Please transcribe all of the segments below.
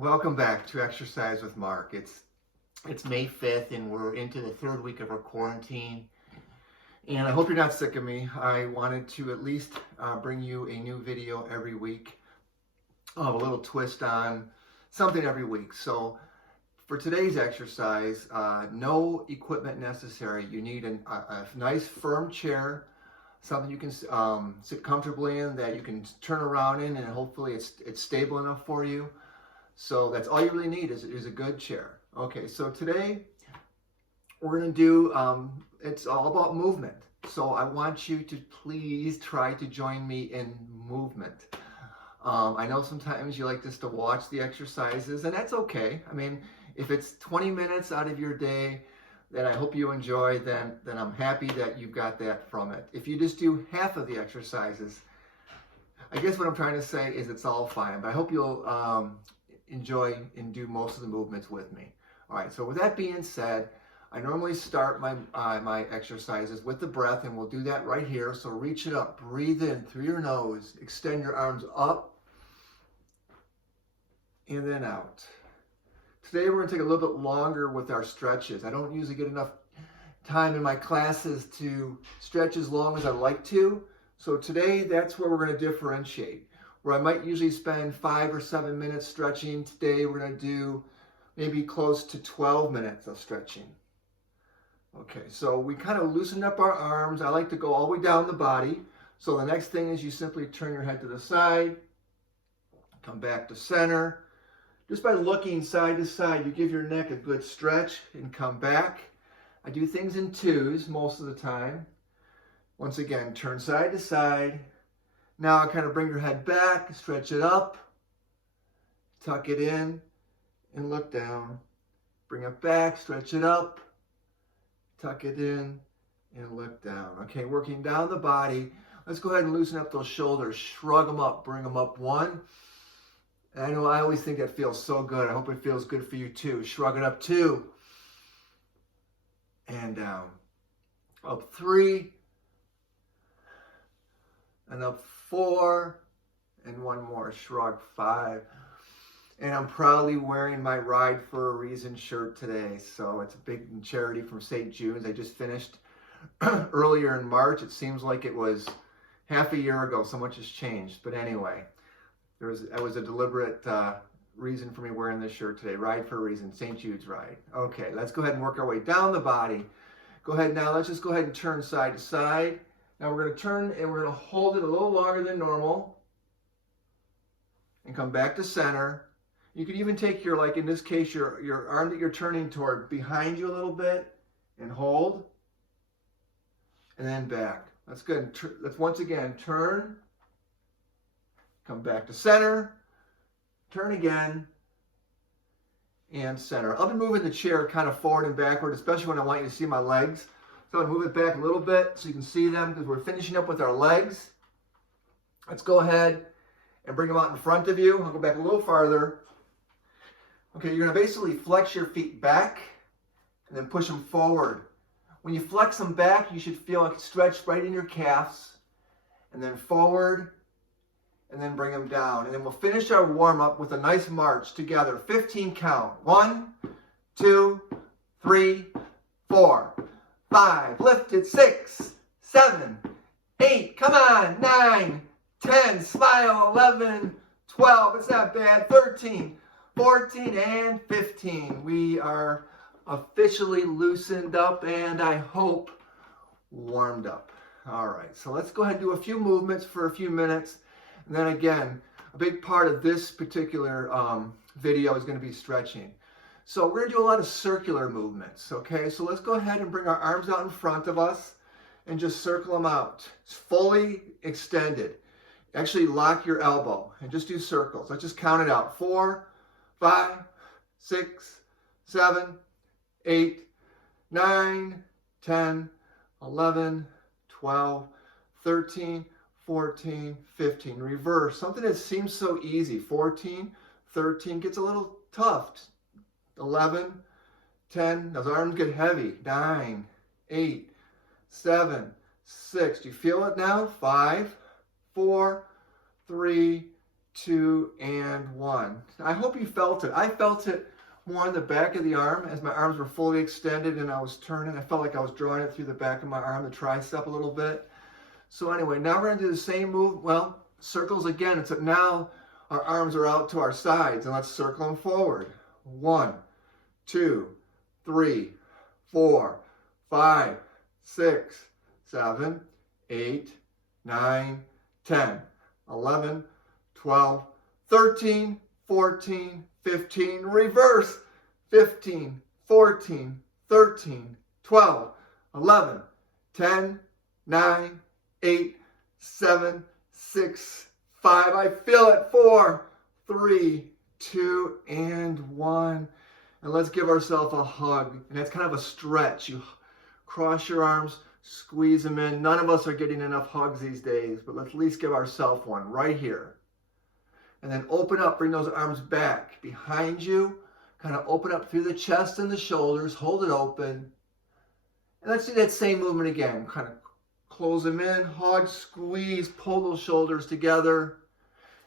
Welcome back to Exercise with Mark. It's May 5th and we're into the third week of our quarantine. And I hope you're not sick of me. I wanted to at least bring you a new video every week, a little twist on something every week. So for today's exercise, no equipment necessary. You need a nice firm chair, something you can sit comfortably in, that you can turn around in, and hopefully it's stable enough for you. So that's all you really need is a good chair. Okay, so today we're going to do, it's all about movement. So I want you to please try to join me in movement. I know sometimes you like just to watch the exercises, and that's okay. I mean, if it's 20 minutes out of your day that I hope you enjoy, then I'm happy that you got that from it. If you just do half of the exercises, I guess what I'm trying to say is it's all fine, but I hope you'll enjoy and do most of the movements with me. All right, so with that being said, I normally start my exercises with the breath, and we'll do that right here. So reach it up, breathe in through your nose, extend your arms up, and then out. Today we're going to take a little bit longer with our stretches. I don't usually get enough time in my classes to stretch as long as I like to. So today that's where we're going to differentiate. Where I might usually spend 5 or 7 minutes stretching, today we're going to do maybe close to 12 minutes of stretching. Okay, so we kind of loosen up our arms. I like to go all the way down the body. So the next thing is you simply turn your head to the side, come back to center. Just by looking side to side, you give your neck a good stretch and come back. I do things in twos most of the time. Once again, turn side to side. Now kind of bring your head back, stretch it up, tuck it in, and look down. Bring it back, stretch it up, tuck it in, and look down. Okay, working down the body. Let's go ahead and loosen up those shoulders. Shrug them up, bring them up one. And I know I always think that feels so good. I hope it feels good for you too. Shrug it up two, and down. Up three, and up 4, and one more, shrug, 5. And I'm proudly wearing my Ride for a Reason shirt today. So it's a big charity from St. Jude's. I just finished earlier in March. It seems like it was half a year ago. So much has changed. But anyway, that was a deliberate reason for me wearing this shirt today. Ride for a Reason, St. Jude's Ride. Okay, let's go ahead and work our way down the body. Go ahead now, let's just go ahead and turn side to side. Now we're going to turn and we're going to hold it a little longer than normal and come back to center. You could even take your, like in this case, your arm that you're turning toward behind you a little bit and hold, and then back. That's good. Let's once again turn, come back to center, turn again, and center. I'll be moving the chair kind of forward and backward, especially when I want you to see my legs. So I'm going to move it back a little bit so you can see them because we're finishing up with our legs. Let's go ahead and bring them out in front of you. I'll go back a little farther. Okay, you're going to basically flex your feet back and then push them forward. When you flex them back, you should feel like it's stretched right in your calves. And then forward, and then bring them down. And then we'll finish our warm-up with a nice march together. 15 count. 1, 2, 3, 4. 5, lift it, 6, 7, 8, come on, 9, 10, smile, 11, 12, it's not bad, 13, 14, and 15. We are officially loosened up and I hope warmed up. All right, so let's go ahead and do a few movements for a few minutes. And then again, a big part of this particular video is going to be stretching. So we're going to do a lot of circular movements, okay? So let's go ahead and bring our arms out in front of us and just circle them out. It's fully extended. Actually lock your elbow and just do circles. Let's just count it out. 4, 5, 6, 7, 8, 9, 10, 11, 12, 13, 14, 15. Reverse. Something that seems so easy. 14, 13 gets a little tough. 11, 10, those arms get heavy. 9, 8, 7, 6. Do you feel it now? 5, 4, 3, 2, and 1. I hope you felt it. I felt it more in the back of the arm as my arms were fully extended and I was turning. I felt like I was drawing it through the back of my arm, the tricep a little bit. So anyway, now we're going to do the same move. Well, circles again, except now our arms are out to our sides, and let's circle them forward. 1, 2, 3, 4, 5, 6, 7, 8, 9, 10, 11, 12, 13, 14, 15, reverse, 15, 14, 13, 12, 11, 10, 9, 8, 7, 6, 5. I feel it. 4, 3, 2, and 1. And let's give ourselves a hug. And that's kind of a stretch. You cross your arms, squeeze them in. None of us are getting enough hugs these days, but let's at least give ourselves one right here. And then open up, bring those arms back behind you. Kind of open up through the chest and the shoulders. Hold it open. And let's do that same movement again. Kind of close them in, hug, squeeze, pull those shoulders together,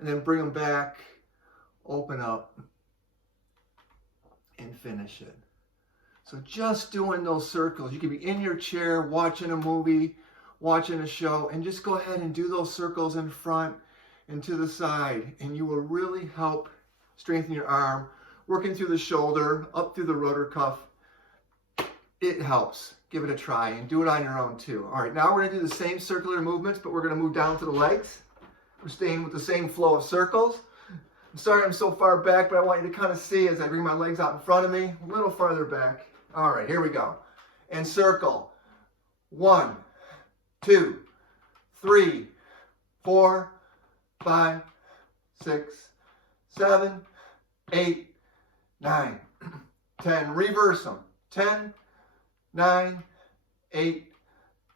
and then bring them back, open up, and finish it. So just doing those circles. You can be in your chair, watching a movie, watching a show, and just go ahead and do those circles in front and to the side, and you will really help strengthen your arm, working through the shoulder, up through the rotator cuff. It helps. Give it a try and do it on your own too. All right, now we're going to do the same circular movements, but we're going to move down to the legs. We're staying with the same flow of circles. I'm sorry I'm so far back, but I want you to kind of see as I bring my legs out in front of me, a little farther back. All right, here we go. And circle. 1, 2, 3, 4, 5, 6, 7, 8, 9, 10. Reverse them. 10, 9, 8,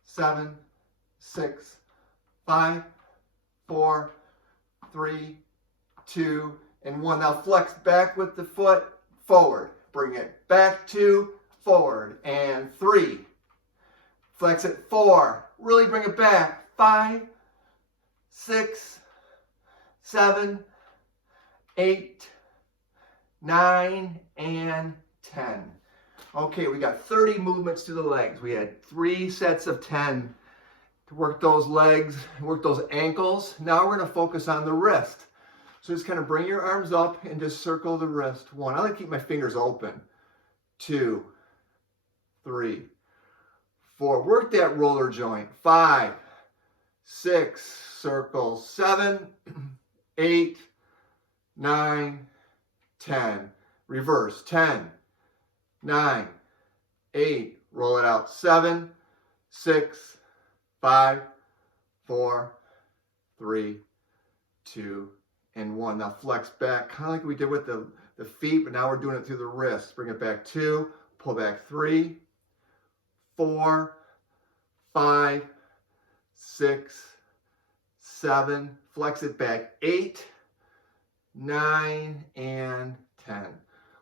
7, 6, 5, 4, 3, 2, and 1. Now flex back with the foot, forward. Bring it back 2, forward, and 3. Flex it 4. Really bring it back. 5, 6, 7, 8, 9, and 10. Okay, we got 30 movements to the legs. We had 3 sets of 10 to work those legs, work those ankles. Now we're going to focus on the wrist. So just kind of bring your arms up and just circle the wrist. 1. I like to keep my fingers open. 2, 3, 4. Work that roller joint. 5, 6, circles. 7, 8, 9, 10. Reverse. 10, 9, 8. Roll it out. 7, 6, 5, 4, 3, 2, and 1. Now flex back, kind of like we did with the feet, but now we're doing it through the wrists. Bring it back 2, pull back 3, 4, 5, 6, 7. Flex it back 8, 9, and 10.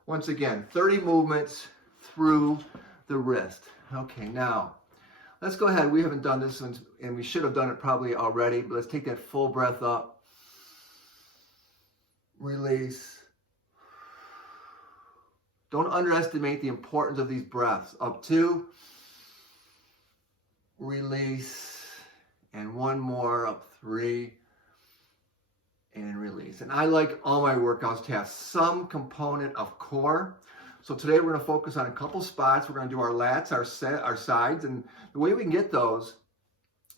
Once again, 30 movements through the wrist. Okay, now let's go ahead. We haven't done this, and we should have done it probably already, but let's take that full breath up. Release. Don't underestimate the importance of these breaths. Up 2. Release. And 1 more. Up 3. And release. And I like all my workouts to have some component of core. So today we're going to focus on a couple spots. We're going to do our lats, our sides. And the way we can get those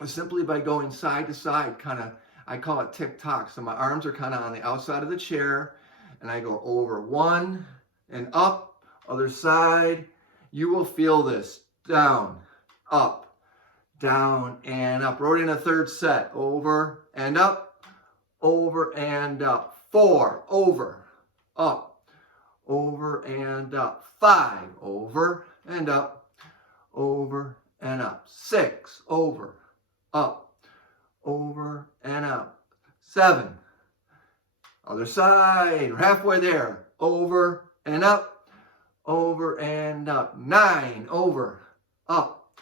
is simply by going side to side, kind of, I call it tick-tock. So my arms are kind of on the outside of the chair, and I go over 1 and up, other side. You will feel this. Down, up, down, and up. We're in a third set. Over and up, over and up. 4, over, up, over and up. 5, over and up, over and up. 6, over, up, over and up. 7, other side, we're halfway there. Over and up, over and up. 9, over, up,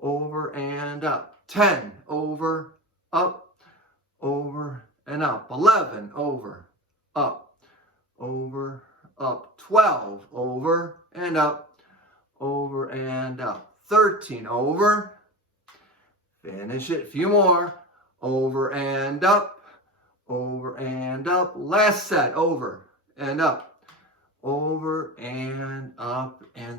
over and up. 10, over, up, over and up. 11, over, up, 12, over and up, 13, over, finish it, a few more, over and up, last set, over and up, and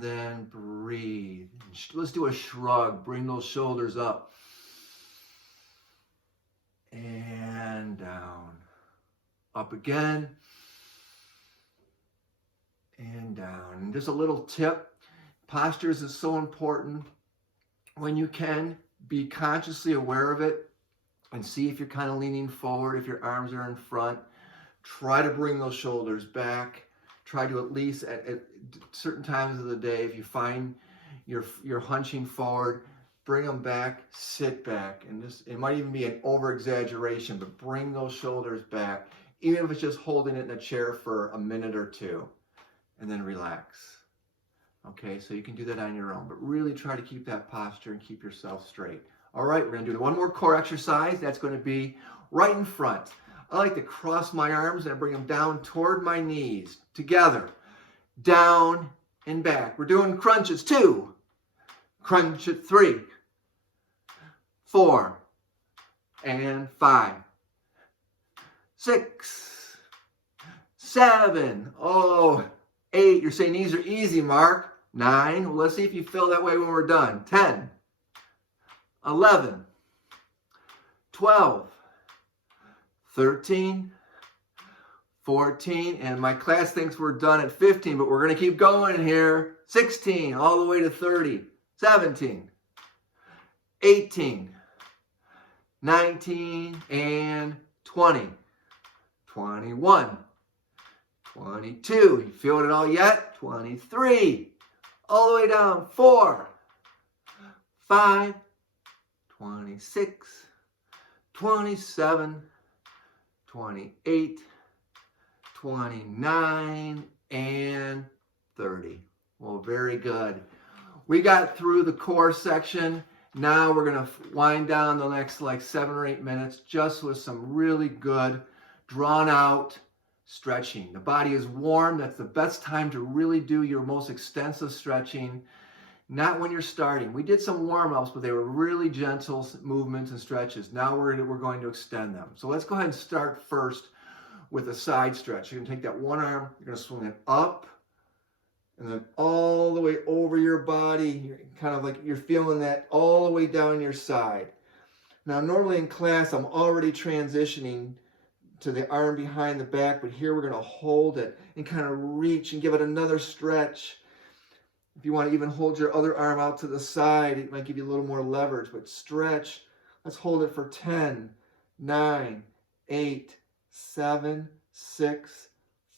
then breathe. Let's do a shrug, bring those shoulders up, and down, up again, and down. And just a little tip, postures is so important. When you can, be consciously aware of it and see if you're kind of leaning forward, if your arms are in front. Try to bring those shoulders back. Try to, at least at certain times of the day, if you find you're hunching forward, bring them back, sit back. And it might even be an over-exaggeration, but bring those shoulders back, even if it's just holding it in a chair for a minute or two, and then relax. Okay, so you can do that on your own, but really try to keep that posture and keep yourself straight. All right, we're going to do one more core exercise. That's going to be right in front. I like to cross my arms and bring them down toward my knees, together, down and back. We're doing crunches. 2, crunch at 3, 4, and 5, 6, 7, 8. You're saying these are easy, Mark. 9. Well, let's see if you feel that way when we're done. 10, 11, 12, 13, 14, and my class thinks we're done at 15, but we're going to keep going here. 16, all the way to 30, 17, 18, 19, and 20, 21, 22, you feeling it all yet? 23, all the way down, 4, 5, 26, 27, 28, 29, and 30. Well, very good. We got through the core section. Now we're going to wind down the next 7 or 8 minutes just with some really good, drawn out stretching. The body is warm. That's the best time to really do your most extensive stretching. Not when you're starting. We did some warm-ups, but they were really gentle movements and stretches. Now we're going to extend them. So let's go ahead and start first with a side stretch. You're going to take that one arm, you're going to swing it up, and then all the way over your body. You're kind of like you're feeling that all the way down your side. Now, normally in class, I'm already transitioning to the arm behind the back, but here we're going to hold it and kind of reach and give it another stretch. If you want to even hold your other arm out to the side, it might give you a little more leverage, but stretch. Let's hold it for 10, 9, 8, 7, 6,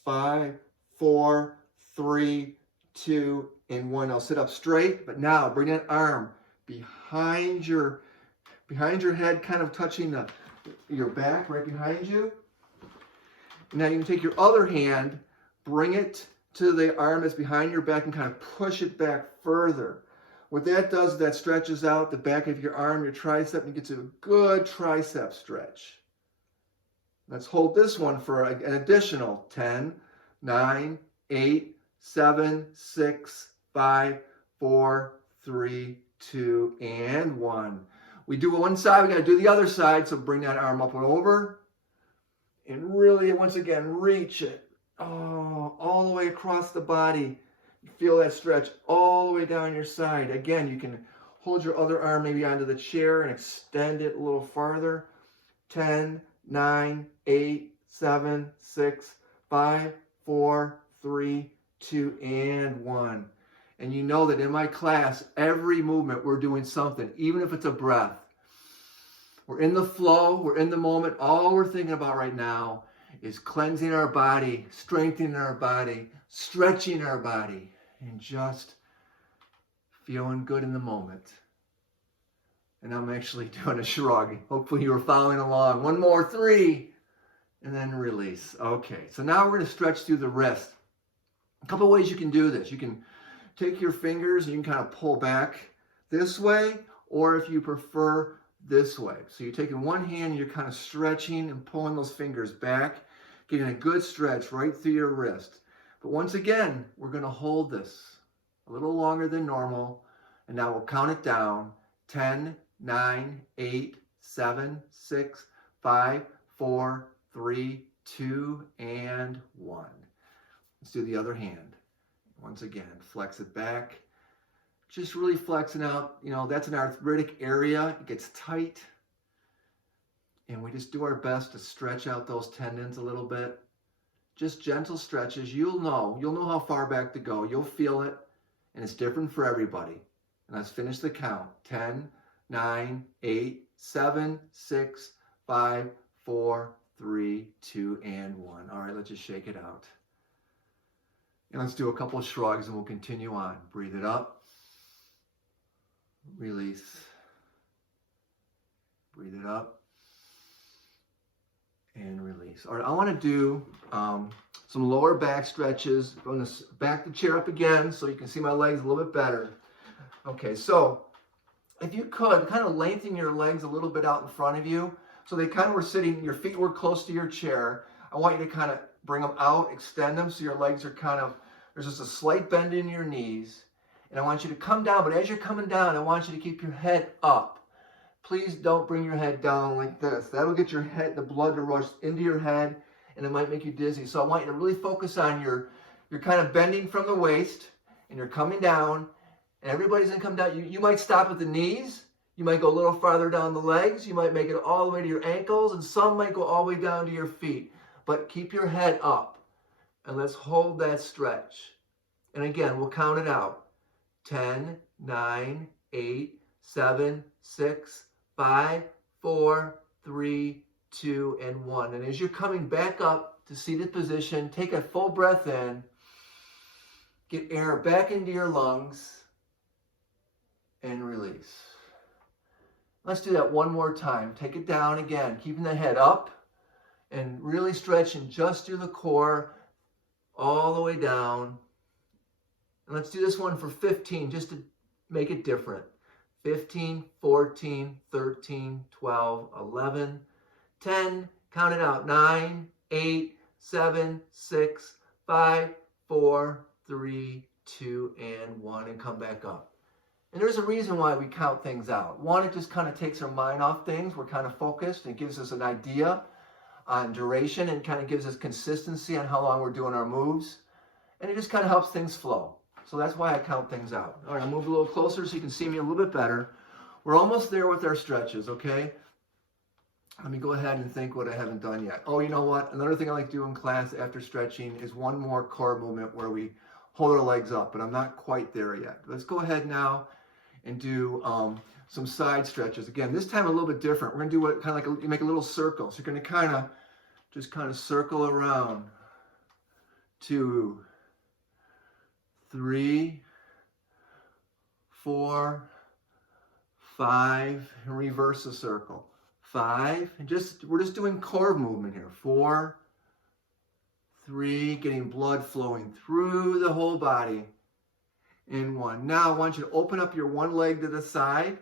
5, 4, 3, 2, and 1. Now sit up straight, but now bring that arm behind your head, kind of touching your back right behind you. Now you can take your other hand, bring it to the arm that's behind your back and kind of push it back further. What that does is that stretches out the back of your arm, your tricep, and gets a good tricep stretch. Let's hold this one for an additional 10, 9, 8, 7, 6, 5, 4, 3, 2, and 1. We do one side, we got to do the other side, so bring that arm up and over. And really, once again, reach it. All the way across the body. You feel that stretch all the way down your side. Again, you can hold your other arm maybe onto the chair and extend it a little farther. 10, 9, 8, 7, 6, 5, 4, 3, 2, and 1. And you know that in my class, every movement we're doing something, even if it's a breath. We're in the flow, we're in the moment. All we're thinking about right now is cleansing our body, strengthening our body, stretching our body, and just feeling good in the moment. And I'm actually doing a shrug. Hopefully you were following along. One more, 3, and then release. Okay, so now we're going to stretch through the wrist. A couple ways you can do this. You can take your fingers and you can kind of pull back this way, or if you prefer this way. So you're taking one hand, you're kind of stretching and pulling those fingers back, getting a good stretch right through your wrist. But once again, we're going to hold this a little longer than normal. And now we'll count it down. 10, 9, 8, 7, 6, 5, 4, 3, 2, and 1. Let's do the other hand. Once again, flex it back. Just really flexing out. You know, that's an arthritic area. It gets tight. And we just do our best to stretch out those tendons a little bit. Just gentle stretches. You'll know how far back to go. You'll feel it. And it's different for everybody. And let's finish the count. 10, 9, 8, 7, 6, 5, 4, 3, 2, and 1. All right, let's just shake it out. And let's do a couple of shrugs and we'll continue on. Breathe it up. Release. Breathe it up. And release. All right, I want to do some lower back stretches. I'm going to back the chair up again so you can see my legs a little bit better. Okay, so if you could, kind of lengthen your legs a little bit out in front of you. So they kind of were sitting, your feet were close to your chair. I want you to kind of bring them out, extend them so your legs are kind of, there's just a slight bend in your knees. And I want you to come down, but as you're coming down, I want you to keep your head up. Please don't bring your head down like this. That'll get your head, the blood to rush into your head, and it might make you dizzy. So I want you to really focus on you're kind of bending from the waist, and you're coming down, and everybody's going to come down. You might stop at the knees. You might go a little farther down the legs. You might make it all the way to your ankles, and some might go all the way down to your feet. But keep your head up, and let's hold that stretch. And again, we'll count it out. 10, 9, 8, 7, 6, 5, 4, 3, 2, and 1. And as you're coming back up to seated position, take a full breath in. Get air back into your lungs. And release. Let's do that one more time. Take it down again, keeping the head up and really stretching just through the core all the way down. And let's do this one for 15 just to make it different. 15, 14, 13, 12, 11, 10. Count it out. 9, 8, 7, 6, 5, 4, 3, 2, and 1. And come back up. And there's a reason why we count things out. One, it just kind of takes our mind off things. We're kind of focused. It gives us an idea on duration and kind of gives us consistency on how long we're doing our moves. And it just kind of helps things flow. So that's why I count things out. All right, I'll move a little closer so you can see me a little bit better. We're almost there with our stretches, okay? Let me go ahead and think what I haven't done yet. Oh, you know what? Another thing I like to do in class after stretching is one more core movement where we hold our legs up, but I'm not quite there yet. Let's go ahead now and do some side stretches. Again, this time a little bit different. We're going to do what kind of like you make a little circle. So you're going to kind of circle around. 2, 3, 4, 5, and reverse the circle. 5, and we're just doing core movement here. 4, 3, getting blood flowing through the whole body. And 1. Now I want you to open up your one leg to the side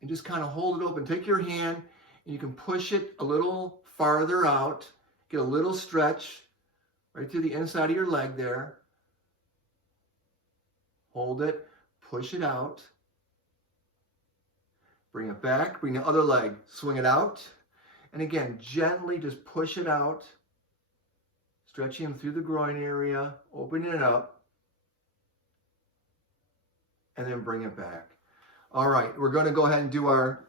and just kind of hold it open. Take your hand and you can push it a little farther out. Get a little stretch right through the inside of your leg there. Hold it, push it out. Bring it back, bring the other leg, swing it out. And again, gently just push it out. Stretching them through the groin area, opening it up. And then bring it back. All right, we're going to go ahead and do our,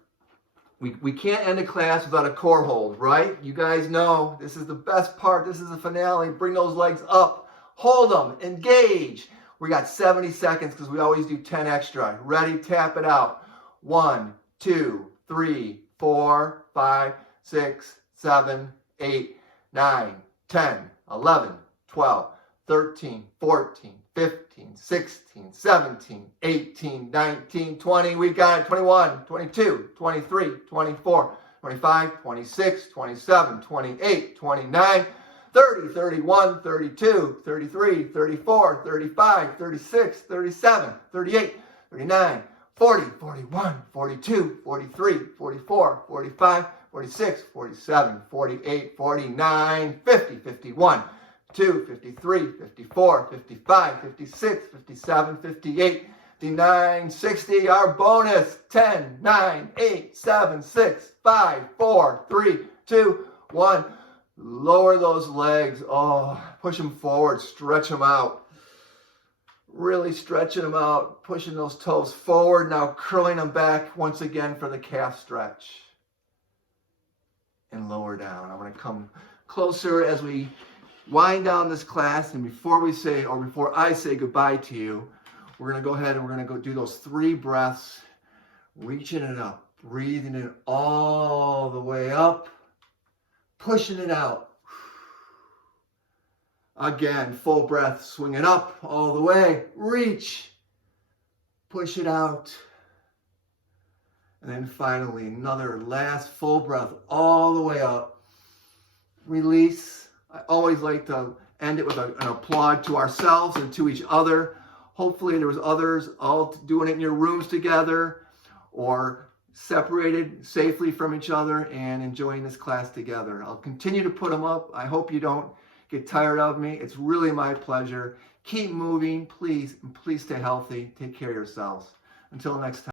we can't end a class without a core hold, right? You guys know this is the best part. This is the finale. Bring those legs up. Hold them. Engage. We got 70 seconds because we always do 10 extra. Ready? Tap it out. 1, 2, 3, 4, 5, 6, 7, 8, 9, 10, 11, 12, 13, 14, 15, 16, 17, 18, 19, 20. We got it. 21, 22, 23, 24, 25, 26, 27, 28, 29, 30, 31, 32, 33, 34, 35, 36, 37, 38, 39, 40, 41, 42, 43, 44, 45, 46, 47, 48, 49, 50, 51, 52, 53, 54, 55, 56, 57, 58, 59, 60. Our bonus. 10, 9, 8, 7, 6, 5, 4, 3, 2, 1. Lower those legs. Oh, push them forward. Stretch them out. Really stretching them out. Pushing those toes forward. Now curling them back once again for the calf stretch. And lower down. I'm going to come closer as we wind down this class. And before I say goodbye to you, we're going to go ahead and we're going to go do those 3 breaths. Reaching it up. Breathing it all the way up. Pushing it out. Again, full breath, swing it up all the way. Reach. Push it out. And then finally, another last full breath all the way up. Release. I always like to end it with an applaud to ourselves and to each other. Hopefully there was others all doing it in your rooms together or separated safely from each other and enjoying this class together. I'll continue to put them up. I hope you don't get tired of me. It's really my pleasure. Keep moving, please, and please stay healthy. Take care of yourselves. Until next time.